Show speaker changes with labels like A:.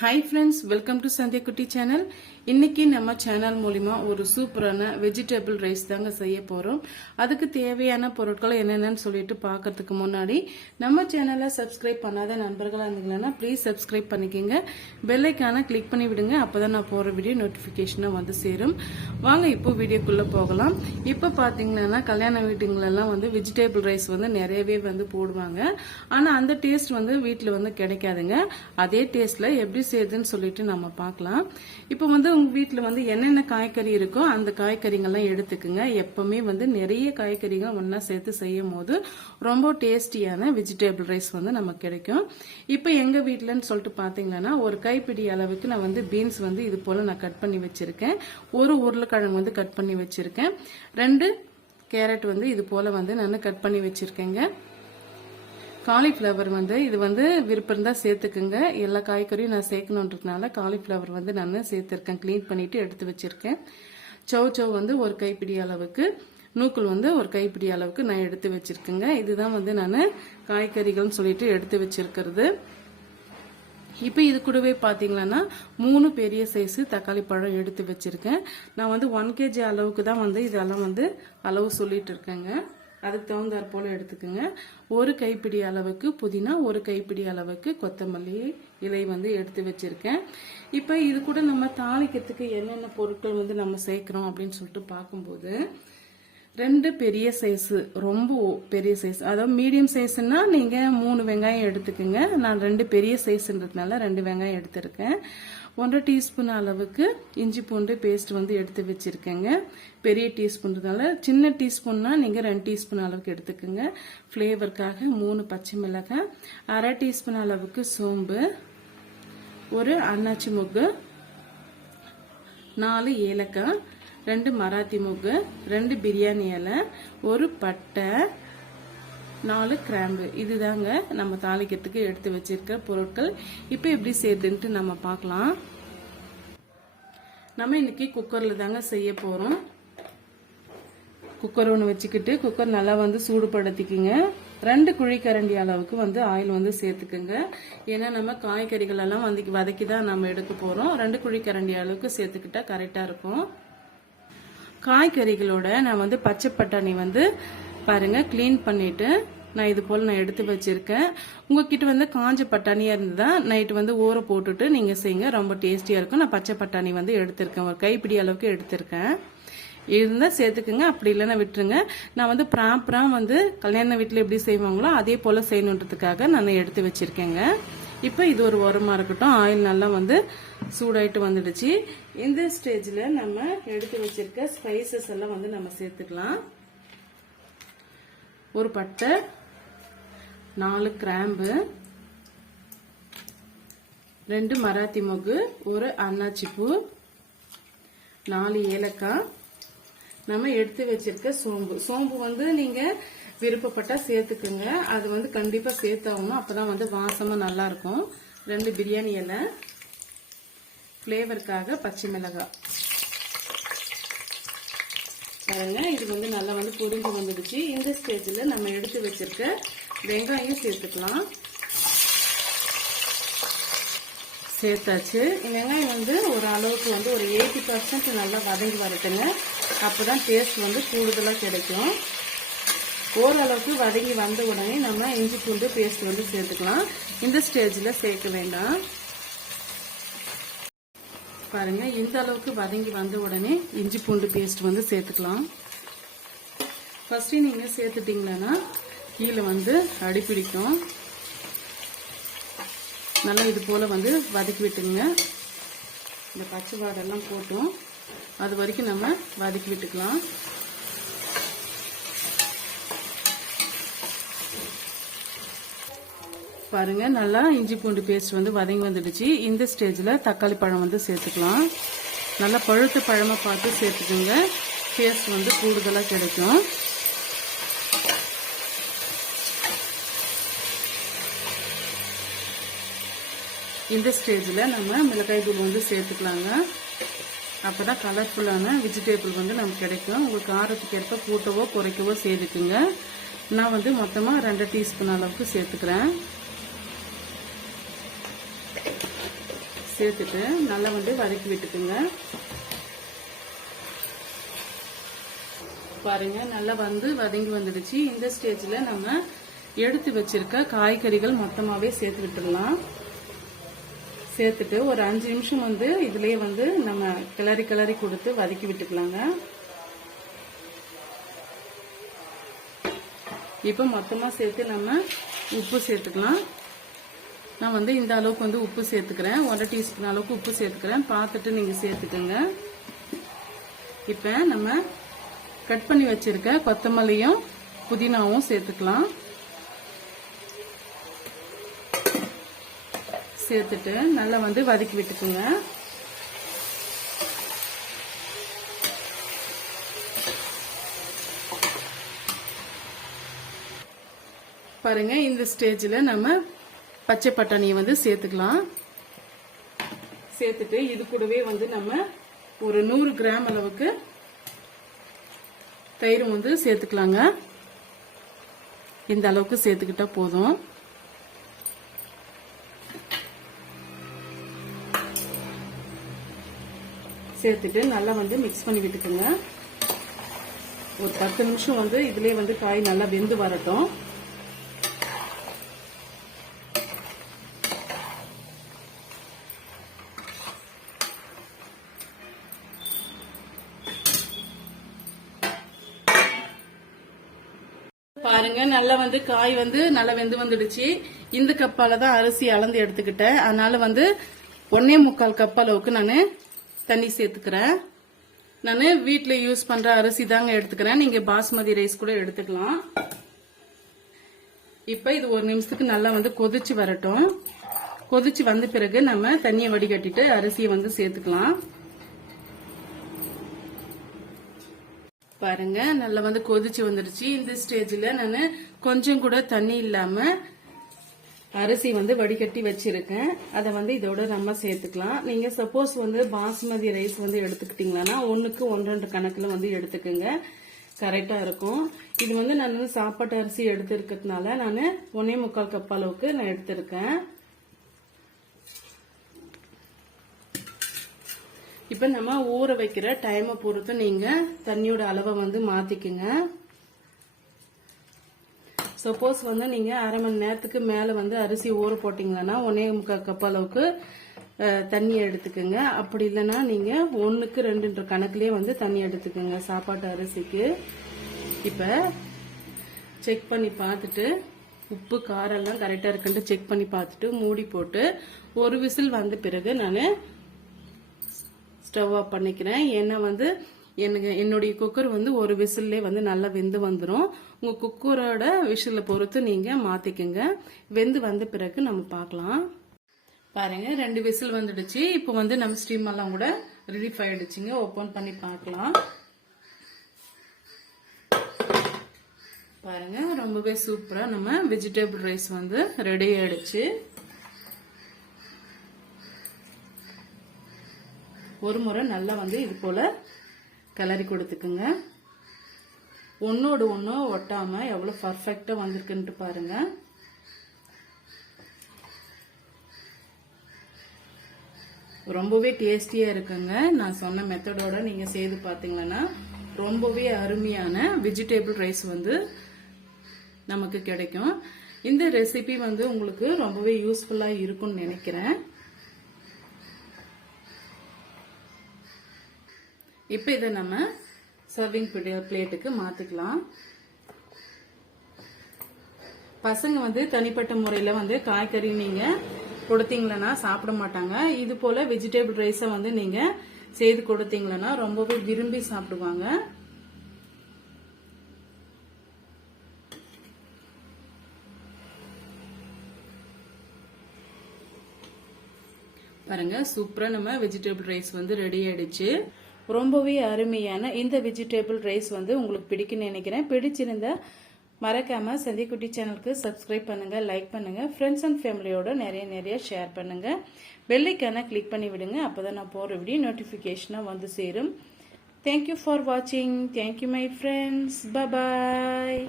A: Hi friends welcome to Sandhya குட்டி channel இன்னைக்கு நம்ம சேனல் மூலிமா ஒரு சூப்பரான வெஜிடபிள் ரைஸ் தாங்க செய்ய போகிறோம் அதுக்கு தேவையான பொருட்கள் என்னென்னு சொல்லிட்டு பார்க்கறதுக்கு முன்னாடி நம்ம சேனலை சப்ஸ்கிரைப் பண்ணாத நண்பர்களாக இருந்தீங்கன்னா ப்ளீஸ் சப்ஸ்கிரைப் பண்ணிக்கோங்க. பெல்லைக்கான கிளிக் பண்ணி விடுங்க. அப்போ தான் நான் போகிற வீடியோ நோட்டிஃபிகேஷனாக வந்து சேரும். வாங்க இப்போ வீடியோக்குள்ளே போகலாம். இப்போ பார்த்தீங்கன்னா கல்யாண வீட்டுங்களெல்லாம் வந்து வெஜிடபிள் ரைஸ் வந்து நிறையவே வந்து போடுவாங்க. ஆனால் அந்த டேஸ்ட் வந்து வீட்டில் வந்து கிடைக்காதுங்க. அதே டேஸ்ட்டில் எப்படி செய்யுதுன்னு சொல்லிட்டு நம்ம பார்க்கலாம். இப்போ வந்து உங்கள் வீட்டில் வந்து என்னென்ன காய்கறி இருக்கோ அந்த காய்கறிங்கள்லாம் எடுத்துக்குங்க. எப்பவுமே வந்து நிறைய காய்கறிகள் ஒன்றா சேர்த்து செய்யும் போது ரொம்ப டேஸ்டியான வெஜிடபிள் ரைஸ் வந்து நமக்கு கிடைக்கும். இப்போ எங்கள் வீட்டிலன்னு சொல்லிட்டு பார்த்தீங்கன்னா ஒரு கைப்பிடி அளவுக்கு நான் வந்து பீன்ஸ் வந்து இது போல் நான் கட் பண்ணி வச்சுருக்கேன். ஒரு உருளைக்கிழங்கு வந்து கட் பண்ணி வச்சுருக்கேன். ரெண்டு கேரட் வந்து இது போல் வந்து நான் கட் பண்ணி வச்சுருக்கேங்க. காலிஃப்ளவர் வந்து இது வந்து விருப்பம் இருந்தால் சேர்த்துக்குங்க. எல்லா காய்கறியும் நான் சேர்க்கணுன்றதுனால காலிஃப்ளவர் வந்து நான் சேர்த்துருக்கேன். க்ளீன் பண்ணிட்டு எடுத்து வச்சிருக்கேன். சவ் சவ் வந்து ஒரு கைப்பிடி அளவுக்கு நூக்கல் வந்து ஒரு கைப்பிடி அளவுக்கு நான் எடுத்து வச்சிருக்கேங்க. இதுதான் வந்து நான் காய்கறிகள்னு சொல்லிட்டு எடுத்து வச்சிருக்கிறது. இப்போ இது கூடவே பார்த்தீங்கன்னா மூணு பெரிய சைஸு தக்காளி பழம் எடுத்து வச்சிருக்கேன். நான் வந்து ஒன் கேஜி அளவுக்கு தான் வந்து இதெல்லாம் வந்து அளவு சொல்லிட்டு இருக்கேங்க. அதுக்கு தகுந்தாற் போல் எடுத்துக்கோங்க. ஒரு கைப்பிடி அளவுக்கு புதினா ஒரு கைப்பிடி அளவுக்கு கொத்தமல்லி இலை வந்து எடுத்து வச்சிருக்கேன். இப்போ இது கூட நம்ம தாளிக்கிறதுக்கு என்னென்ன பொருட்கள் வந்து நம்ம சேர்க்குறோம் அப்படின்னு சொல்லிட்டு பார்க்கும்போது ரெண்டு பெரிய சைஸு ரொம்ப பெரிய சைஸ் அதாவது மீடியம் சைஸ்னா நீங்கள் மூணு வெங்காயம் எடுத்துக்கோங்க. நான் ரெண்டு பெரிய சைஸ்ன்றதுனால ரெண்டு வெங்காயம் எடுத்திருக்கேன். ஒன்றரை டீஸ்பூன் அளவுக்கு இஞ்சி பூண்டு பேஸ்ட் வந்து எடுத்து வச்சுருக்கேங்க. பெரிய டீஸ்பூன்றதால சின்ன டீஸ்பூன்னா நீங்கள் ரெண்டு டீஸ்பூன் அளவுக்கு எடுத்துக்கோங்க. ஃப்ளேவருக்காக மூணு பச்சை மிளகாய் அரை டீஸ்பூன் அளவுக்கு சோம்பு ஒரு அன்னாச்சி மொக்கு நாலு ஏலக்காய் ரெண்டு மராத்தி மொக்கு ரெண்டு பிரியாணி இலை ஒரு பட்டை நாலு கிராம்பு. இதுதாங்க நம்ம தாளிக்கிறதுக்கு எடுத்து வச்சிருக்க பொருட்கள். இப்போ எப்படி செய்யுதுன்ட்டு நம்ம பார்க்கலாம். நம்ம இன்னைக்கு குக்கரில் தாங்க செய்ய போகிறோம் குக்கர் ஒன்று வச்சுக்கிட்டு குக்கர் நல்லா வந்து சூடுபடுத்திக்கிங்க. ரெண்டு குழிக்கரண்டி அளவுக்கு வந்து ஆயில் வந்து சேர்த்துக்குங்க. ஏன்னா நம்ம காய்கறிகள் எல்லாம் வந்து வதக்கி தான் நம்ம எடுக்க போகிறோம் ரெண்டு குழிக்கரண்டி அளவுக்கு சேர்த்துக்கிட்டா கரெக்டாக இருக்கும். காய்கறிகளோட நான் வந்து பச்சை பட்டாணி வந்து பாருங்க க்ளீன் பண்ணிட்டு நான் இது போல் நான் எடுத்து வச்சிருக்கேன். உங்ககிட்ட வந்து காஞ்ச பட்டாணியாக இருந்தால் நைட்டு வந்து ஊற போட்டுட்டு நீங்கள் செய்யுங்க ரொம்ப டேஸ்டியாக இருக்கும். நான் பச்சை பட்டாணி வந்து எடுத்திருக்கேன். ஒரு கைப்பிடி அளவுக்கு எடுத்திருக்கேன். இருந்தால் சேர்த்துக்குங்க அப்படி இல்லைன்னா விட்டுருங்க. நான் வந்து ப்ராப்பராக வந்து கல்யாண வீட்டில் எப்படி செய்வாங்களோ அதே போல் செய்யணுன்றதுக்காக நான் எடுத்து வச்சுருக்கேங்க. இப்போ இது ஒரு உரமாக இருக்கட்டும் ஆயில் நல்லா வந்து சூடாயிட்டு வந்துடுச்சு. இந்த ஸ்டேஜில் நம்ம எடுத்து வச்சிருக்க ஸ்பைசஸ் எல்லாம் வந்து நம்ம சேர்த்துக்கலாம். ஒரு பட்டை நாலு கிராம்பு ரெண்டு மராத்தி மொகு ஒரு அன்னாச்சிப்பூ நாலு ஏலக்காய். நம்ம எடுத்து வச்சிருக்க சோம்பு. சோம்பு வந்து நீங்க விருப்பப்பட்டா சேர்த்துக்குங்க. அது வந்து கண்டிப்பா சேர்த்தாகணும். அப்பதான் வந்து வாசமா நல்லா இருக்கும் ரெண்டு பிரியாணி இலை ஃப்ளேவருக்காக பச்சை மிளகாய். பாருங்க. இது வந்து நல்லா வந்து பொரிஞ்சு வந்துடுச்சு. இந்த ஸ்டேஜில் நம்ம எடுத்து வச்சிருக்க வெங்காயம் சேர்த்துக்கலாம். சேர்த்தாச்சு. வெங்காயம் வந்து ஒரு அளவுக்கு வந்து ஒரு எயிட்டி பர்சன்ட் நல்லா வதங்கி வரட்டுங்க. அப்போ தான் டேஸ்ட் வந்து கூடுதலாக கிடைக்கும். ஓரளவுக்கு வதங்கி வந்த உடனே நம்ம இஞ்சி பூண்டு பேஸ்ட் வந்து சேர்த்துக்கலாம். இந்த ஸ்டேஜில் சேர்க்க வேண்டாம். பாருங்க. இந்த அளவுக்கு வதங்கி வந்த உடனே இஞ்சி பூண்டு பேஸ்ட் வந்து சேர்த்துக்கலாம். ஃபர்ஸ்ட் நீங்க சேர்த்துட்டீங்கன்னா கீழே வந்து அடிப்பிடிக்கும் நல்லா இது போல வந்து வதக்கி விட்டுங்க இந்த பச்சை வாடெல்லாம் போட்டோம். அது வரைக்கும் நம்ம வதக்கி விட்டுக்கலாம். பாருங்க நல்லா இஞ்சி பூண்டு பேஸ்ட் வந்து வதங்கி வந்துடுச்சு. இந்த ஸ்டேஜில் தக்காளி பழம் வந்து சேர்த்துக்கலாம். நல்லா பழுத்த பழமாக பார்த்து சேர்த்துக்கோங்க. டேஸ்ட் வந்து கூடுதலாக கிடைக்கும். இந்த ஸ்டேஜில் நம்ம மிளகாய் தூள் வந்து சேர்த்துக்கலாங்க. அப்போ தான் கலர்ஃபுல்லான வெஜிடேபிள் வந்து நமக்கு கிடைக்கும். உங்களுக்கு காரத்துக்கு ஏற்ப கூட்டவோ குறைக்கவோ சேர்த்துக்குங்க நான் வந்து மொத்தமாக ரெண்டு டீஸ்பூன் அளவுக்கு சேர்த்துக்கிறேன். சேர்த்துட்டு நல்லா வந்து வதக்கி விட்டுக்குங்க. பாருங்க நல்லா வந்து வதங்கி வந்துடுச்சு. இந்த ஸ்டேஜில் நம்ம எடுத்து வச்சிருக்க காய்கறிகள் மொத்தமாகவே சேர்த்து விட்டுடலாம். சேர்த்துட்டு ஒரு அஞ்சு நிமிஷம் வந்து இதுலேயே வந்து நம்ம கிளறி கிளறி கொடுத்து வதக்கி விட்டுக்கலாங்க. இப்போ மொத்தமாக சேர்த்து நம்ம உப்பு சேர்த்துக்கலாம். நான் வந்து இந்த அளவுக்கு வந்து உப்பு சேர்த்துக்கிறேன். ஒன்றரை டீஸ்பூன் அளவுக்கு உப்பு சேர்த்துக்கிறேன். பார்த்துட்டு நீங்கள் சேர்த்துக்கோங்க. இப்போ நம்ம கட் பண்ணி வச்சிருக்க கொத்தமல்லியும் புதினாவும் சேர்த்துக்கலாம். சேர்த்துட்டு நல்லா வந்து வதக்கி விட்டுக்குங்க. பாருங்க இந்த ஸ்டேஜில் நம்ம பச்சை பட்டாணியை வந்து சேர்த்துக்கலாம். சேர்த்துட்டு இது கூடவே வந்து நம்ம ஒரு நூறு கிராம் அளவுக்கு தயிர் வந்து சேர்த்துக்கலாங்க. இந்த அளவுக்கு சேர்த்துக்கிட்டா போதும். சேர்த்துட்டு நல்லா வந்து மிக்ஸ் பண்ணி விட்டுக்கோங்க. ஒரு பத்து நிமிஷம் வந்து இதுலேயே வந்து காய் நல்லா வெந்து வரட்டும். பாருங்க நல்லா வந்து காய் வந்து நல்லா வெந்து வந்துடுச்சு. இந்த கப்பால தான் அரிசி அளந்து எடுத்துக்கிட்டேன். அதனால வந்து ஒன்னே முக்கால் கப் அளவுக்கு நான் தண்ணி சேர்த்துக்கிறேன். நான் வீட்டில் யூஸ் பண்ற அரிசி தாங்க எடுத்துக்கிறேன். நீங்க பாஸ்மதி ரைஸ் கூட எடுத்துக்கலாம். இப்ப இது ஒரு நிமிஷத்துக்கு நல்லா வந்து கொதிச்சு வரட்டும். கொதிச்சு வந்த பிறகு நம்ம தண்ணியை வடிகட்டிட்டு அரிசியை வந்து சேர்த்துக்கலாம். பாருங்க. நல்லா வந்து கொதிச்சு வந்துடுச்சு. இந்த ஸ்டேஜ்ல நான் கொஞ்சம் கூட தண்ணி இல்லாம அரிசி வந்து வடிகட்டி வச்சிருக்கேன். அதை வந்து இதோட நம்ம சேர்த்துக்கலாம். நீங்க சப்போஸ் வந்து பாஸ்மதி ரைஸ் வந்து எடுத்துக்கிட்டீங்கன்னா ஒண்ணுக்கு ஒன்றரை கணக்குல வந்து எடுத்துக்கோங்க. கரெக்டா இருக்கும். இது வந்து நான் வந்து சாப்பாட்டு அரிசி எடுத்திருக்கிறதுனால நான் ஒன்னே முக்கால் கப் அளவுக்கு நான் எடுத்திருக்கேன். இப்ப நம்ம ஊற வைக்கிற டைமை பொறுத்து நீங்க தண்ணியோட அளவை வந்து மாத்திக்குங்க. சப்போஸ் வந்து நீங்க அரை மணி நேரத்துக்கு மேல வந்து அரிசி ஊற போட்டீங்கன்னா ஒன்னே முக்கால் கப் அளவுக்கு தண்ணி எடுத்துக்கோங்க. அப்படி இல்லைன்னா நீங்க ஒன்றுக்கு ரெண்டுன்ற கணக்குலயே வந்து தண்ணி எடுத்துக்கோங்க சாப்பாட்டு அரிசிக்கு. இப்ப செக் பண்ணி பார்த்துட்டு உப்பு காரம் எல்லாம் கரெக்டா இருக்குன்ட்டு செக் பண்ணி பார்த்துட்டு மூடி போட்டு ஒரு விசில் வந்த பிறகு நான் ஸ்டவ் ஆஃப் பண்ணிக்கிறேன். ஏன்னா வந்து எனக்கு என்னுடைய குக்கர் வந்து ஒரு விசில்லே வந்து நல்லா வெந்து வந்துடும் உங்க குக்கரோட விசிலை பொறுத்து நீங்க மாத்திக்கங்க. வெந்து வந்த பிறகு நம்ம பார்க்கலாம். பாருங்க ரெண்டு விசில் வந்துடுச்சு. இப்போ வந்து நம்ம ஸ்டீம் எல்லாம் கூட ரிலீஃப் ஆயிடுச்சுங்க. ஓபன் பண்ணி பார்க்கலாம். பாருங்க ரொம்பவே சூப்பரா நம்ம வெஜிடபிள் ரைஸ் வந்து ரெடி ஆயிடுச்சு. ஒரு முறை நல்லா வந்து இது போல கிளறி கொடுத்துக்குங்க. ஒன்னோடு ஒன்று ஒட்டாம எவ்வளோ பர்ஃபெக்டா வந்திருக்குன்ட்டு பாருங்க. ரொம்பவே டேஸ்டியா இருக்குங்க. நான் சொன்ன மெத்தடோட நீங்க செய்து பார்த்தீங்கன்னா ரொம்பவே அருமையான வெஜிடேபிள் ரைஸ் வந்து நமக்கு கிடைக்கும். இந்த ரெசிபி வந்து உங்களுக்கு ரொம்பவே யூஸ்ஃபுல்லா இருக்கும்னு நினைக்கிறேன். இப்போ இதை நம்ம சர்விங் பிளேட்டுக்கு மாத்துக்கலாம். பசங்க வந்து தனிப்பட்ட முறையில் வந்து காய்கறி நீங்க கொடுத்தீங்களன்னா சாப்பிட மாட்டாங்க. இது போல வெஜிடபிள் ரைஸை வந்து நீங்க செய்து கொடுத்தீங்களன்னா ரொம்பவே விரும்பி சாப்பிடுவாங்க. பாருங்க சூப்பரா நம்ம வெஜிடபிள் ரைஸ் வந்து ரெடி ஆயிடுச்சு. ரொம்பவே அருமையான இந்த வெஜிடேபிள் ரைஸ் வந்து உங்களுக்கு பிடிக்கும்னு நினைக்கிறேன். பிடிச்சிருந்தா மறக்காம சந்திக்குட்டி சேனலுக்கு சப்ஸ்கிரைப் பண்ணுங்க லைக் பண்ணுங்க. ஃப்ரெண்ட்ஸ் அண்ட் ஃபேமிலியோட நிறைய நிறைய ஷேர் பண்ணுங்க. பெல்லைக்கான கிளிக் பண்ணி விடுங்க. அப்பதான் நான் போற வீடியோ நோட்டிபிகேஷனா வந்து சேரும். தேங்க்யூ ஃபார் வாட்சிங் thank you my friends bye bye